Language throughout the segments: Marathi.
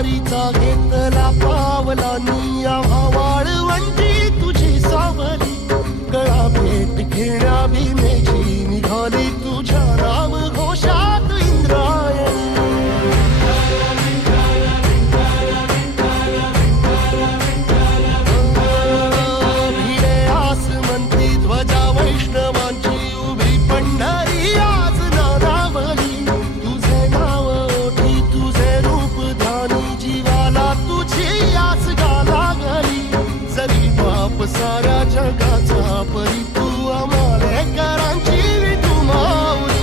वारीचा घेतला पावलांनी आम्हा वाळवंटी तुझी सावली गळा भेट घेण्या भीमेची निघाली तुझ्या नाम घोषात इंद्रायणी भिडे आसमंती ध्वजा वैष्णवांची उभी पंढरी आज नादावली तुझे नाव ओठी तुझे रूप ध्यानी जीवाला तुझी आस गाला गली जरी बाप साऱ्या जगाचा परी तू आमालेकरांची विठू माऊली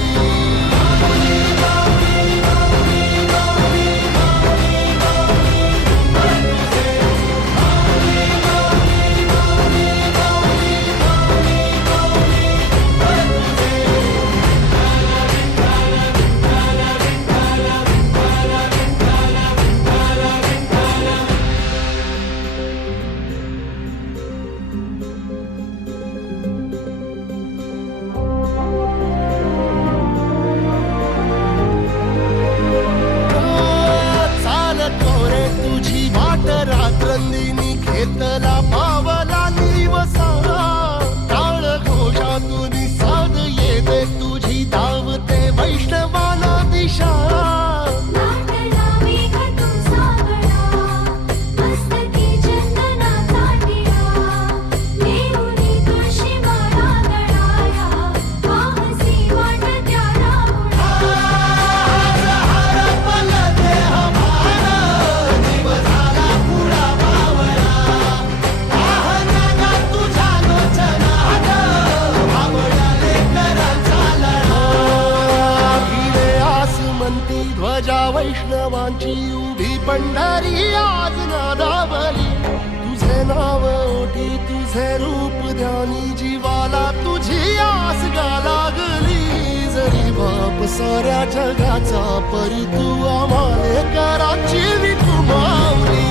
रात्रंदिनी घेतला पावला निवसा टाळ घोषातून साध येते तुझी धावते वैष्णवाला दिशा ध्वजा वैष्णवांची उभी पंढरी आज नादावली तुझे नाव ओठी तुझे रूप ध्यानी जीवाला तुझी आस गा लागली जरी बाप साऱ्या जगाचा परी तू आमालेकरांची विठू माऊली